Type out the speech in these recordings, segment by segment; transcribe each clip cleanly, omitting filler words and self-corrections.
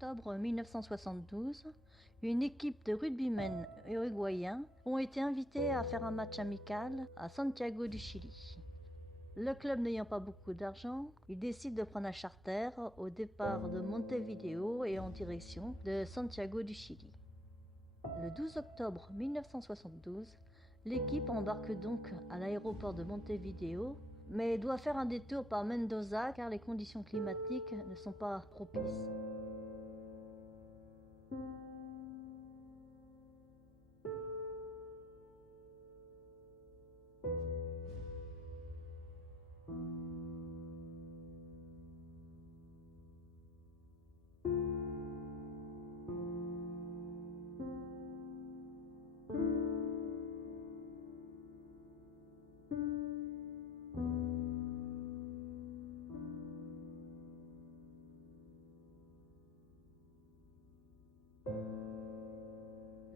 octobre 1972, une équipe de rugbymen uruguayens ont été invités à faire un match amical à Santiago du Chili. Le club n'ayant pas beaucoup d'argent, il décide de prendre un charter au départ de Montevideo et en direction de Santiago du Chili. Le 12 octobre 1972, l'équipe embarque donc à l'aéroport de Montevideo, mais doit faire un détour par Mendoza car les conditions climatiques ne sont pas propices.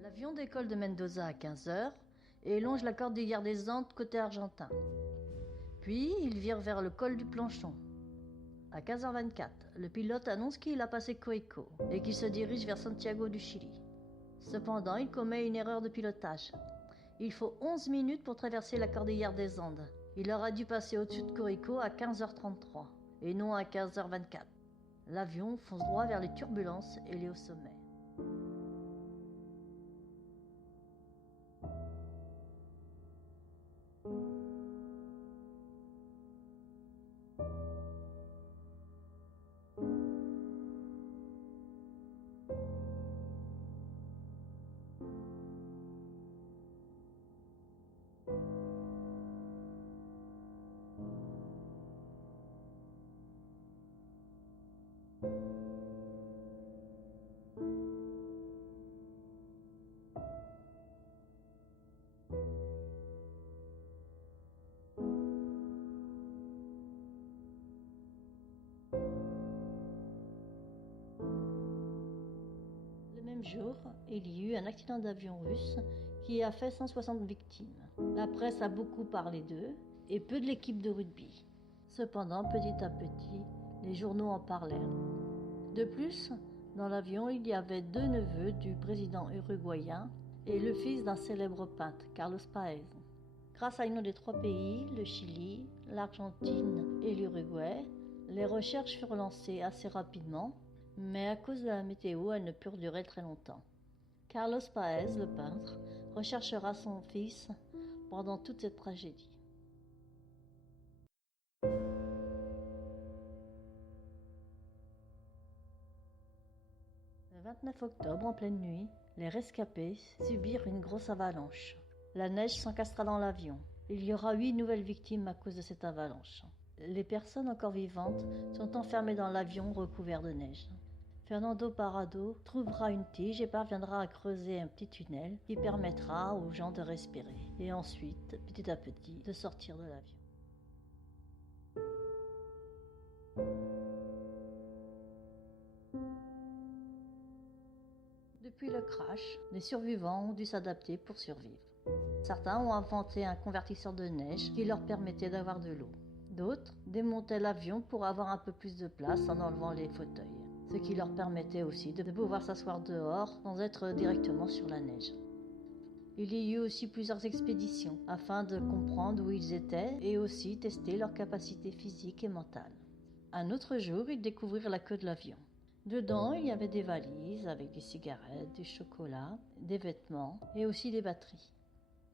L'avion décolle de Mendoza à 15h et longe la cordillère des Andes côté argentin. Puis il vire vers le col du Planchon. À 15h24, le pilote annonce qu'il a passé Coico et qu'il se dirige vers Santiago du Chili. Cependant, il commet une erreur de pilotage. Il faut 11 minutes pour traverser la cordillère des Andes. Il aurait dû passer au-dessus de Coico à 15h33 et non à 15h24. L'avion fonce droit vers les turbulences et les hauts sommets. Le même jour, il y eut un accident d'avion russe qui a fait 160 victimes. La presse a beaucoup parlé d'eux et peu de l'équipe de rugby. Cependant, petit à petit, les journaux en parlèrent. De plus, dans l'avion, il y avait 2 neveux du président uruguayen et le fils d'un célèbre peintre, Carlos Paez. Grâce à union des 3 pays, le Chili, l'Argentine et l'Uruguay, les recherches furent lancées assez rapidement, mais à cause de la météo, elles ne purent durer très longtemps. Carlos Paez, le peintre, recherchera son fils pendant toute cette tragédie. Le 29 octobre, en pleine nuit, les rescapés subirent une grosse avalanche. La neige s'encastra dans l'avion. Il y aura 8 nouvelles victimes à cause de cette avalanche. Les personnes encore vivantes sont enfermées dans l'avion recouvert de neige. Fernando Parrado trouvera une tige et parviendra à creuser un petit tunnel qui permettra aux gens de respirer et ensuite, petit à petit, de sortir de l'avion. Depuis le crash, les survivants ont dû s'adapter pour survivre. Certains ont inventé un convertisseur de neige qui leur permettait d'avoir de l'eau. D'autres démontaient l'avion pour avoir un peu plus de place en enlevant les fauteuils, ce qui leur permettait aussi de pouvoir s'asseoir dehors sans être directement sur la neige. Il y eut aussi plusieurs expéditions afin de comprendre où ils étaient et aussi tester leur capacité physique et mentale. Un autre jour, ils découvrirent la queue de l'avion. Dedans, il y avait des valises avec des cigarettes, du chocolat, des vêtements et aussi des batteries.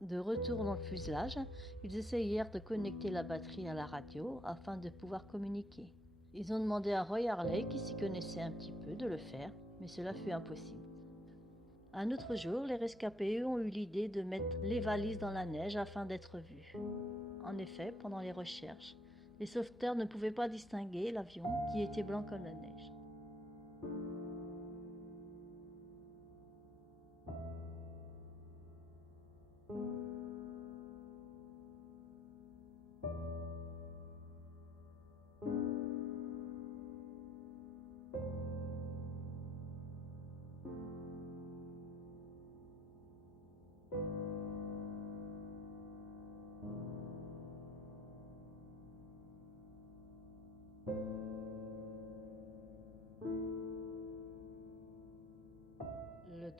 De retour dans le fuselage, ils essayèrent de connecter la batterie à la radio afin de pouvoir communiquer. Ils ont demandé à Roy Harley, qui s'y connaissait un petit peu, de le faire, mais cela fut impossible. Un autre jour, les rescapés ont eu l'idée de mettre les valises dans la neige afin d'être vus. En effet, pendant les recherches, les sauveteurs ne pouvaient pas distinguer l'avion qui était blanc comme la neige.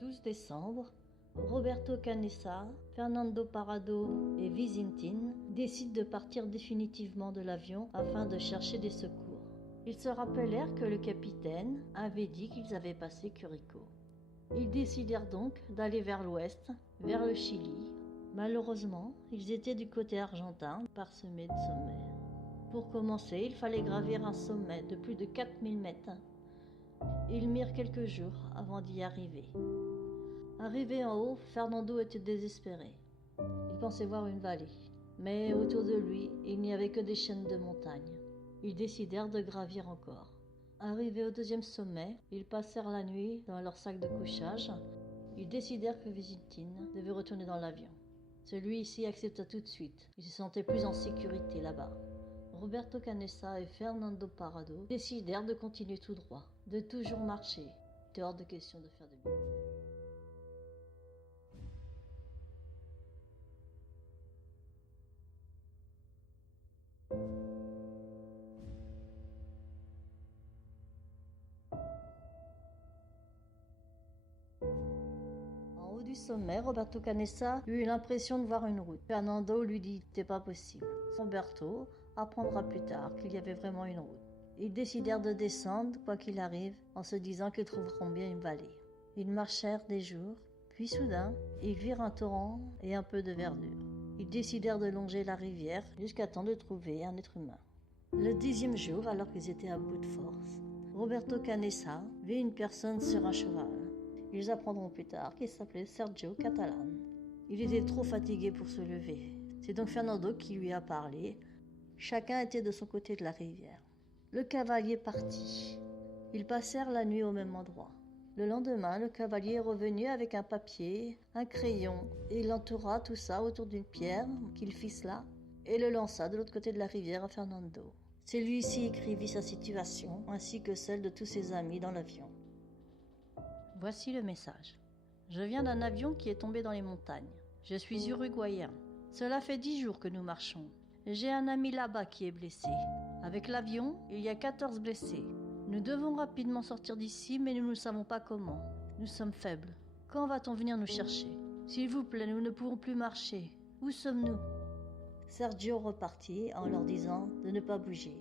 12 décembre, Roberto Canessa, Fernando Parrado et Vizintin décident de partir définitivement de l'avion afin de chercher des secours. Ils se rappelèrent que le capitaine avait dit qu'ils avaient passé Curico. Ils décidèrent donc d'aller vers l'ouest, vers le Chili. Malheureusement, ils étaient du côté argentin, parsemés de sommets. Pour commencer, il fallait gravir un sommet de plus de 4000 mètres. Ils mirent quelques jours avant d'y arriver. Arrivé en haut, Fernando était désespéré. Il pensait voir une vallée, mais autour de lui, il n'y avait que des chaînes de montagnes. Ils décidèrent de gravir encore. Arrivés au deuxième sommet, ils passèrent la nuit dans leur sac de couchage. Ils décidèrent que Vizintin devait retourner dans l'avion. Celui-ci accepta tout de suite. Il se sentait plus en sécurité là-bas. Roberto Canessa et Fernando Parrado décidèrent de continuer tout droit, de toujours marcher. Il était hors de question de faire demi. En haut du sommet, Roberto Canessa eut l'impression de voir une route. Fernando lui dit que c'était pas possible. Roberto apprendra plus tard qu'il y avait vraiment une route. Ils décidèrent de descendre, quoi qu'il arrive, en se disant qu'ils trouveront bien une vallée. Ils marchèrent des jours, puis soudain, ils virent un torrent et un peu de verdure. Ils décidèrent de longer la rivière jusqu'à temps de trouver un être humain. Le 10e jour, alors qu'ils étaient à bout de force, Roberto Canessa vit une personne sur un cheval. Ils apprendront plus tard qu'il s'appelait Sergio Catalan. Il était trop fatigué pour se lever. C'est donc Fernando qui lui a parlé. Chacun était de son côté de la rivière. Le cavalier partit. Ils passèrent la nuit au même endroit. Le lendemain, le cavalier est revenu avec un papier, un crayon, et il entoura tout ça autour d'une pierre qu'il ficela et le lança de l'autre côté de la rivière à Fernando. Celui-ci écrivit sa situation, ainsi que celle de tous ses amis dans l'avion. Voici le message. Je viens d'un avion qui est tombé dans les montagnes. Je suis uruguayen. Cela fait 10 jours que nous marchons. J'ai un ami là-bas qui est blessé. Avec l'avion, il y a 14 blessés. Nous devons rapidement sortir d'ici, mais nous ne savons pas comment. Nous sommes faibles. Quand va-t-on venir nous chercher? S'il vous plaît, nous ne pouvons plus marcher. Où sommes-nous? Sergio repartit en leur disant de ne pas bouger.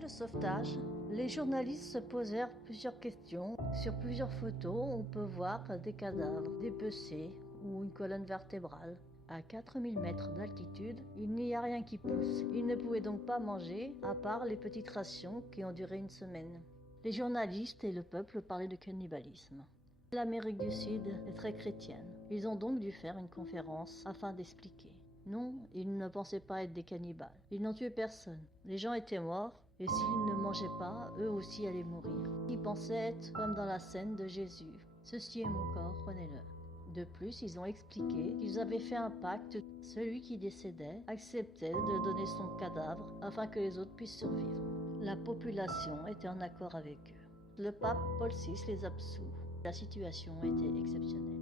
le sauvetage, les journalistes se posèrent plusieurs questions. Sur plusieurs photos, on peut voir des cadavres dépecés ou une colonne vertébrale. À 4000 mètres d'altitude, il n'y a rien qui pousse. Ils ne pouvaient donc pas manger, à part les petites rations qui ont duré une semaine. Les journalistes et le peuple parlaient de cannibalisme. L'Amérique du Sud est très chrétienne. Ils ont donc dû faire une conférence afin d'expliquer. Non, ils ne pensaient pas être des cannibales. Ils n'ont tué personne. Les gens étaient morts, et s'ils ne mangeaient pas, eux aussi allaient mourir. Ils pensaient être comme dans la scène de Jésus. Ceci est mon corps, prenez-le. De plus, ils ont expliqué qu'ils avaient fait un pacte. Celui qui décédait acceptait de donner son cadavre afin que les autres puissent survivre. La population était en accord avec eux. Le pape Paul VI les absout. La situation était exceptionnelle.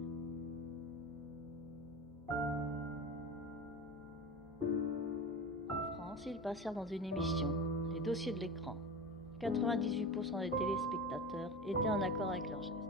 En France, ils passèrent dans une émission, Les Dossiers de l'écran. 98% des téléspectateurs étaient en accord avec leur geste.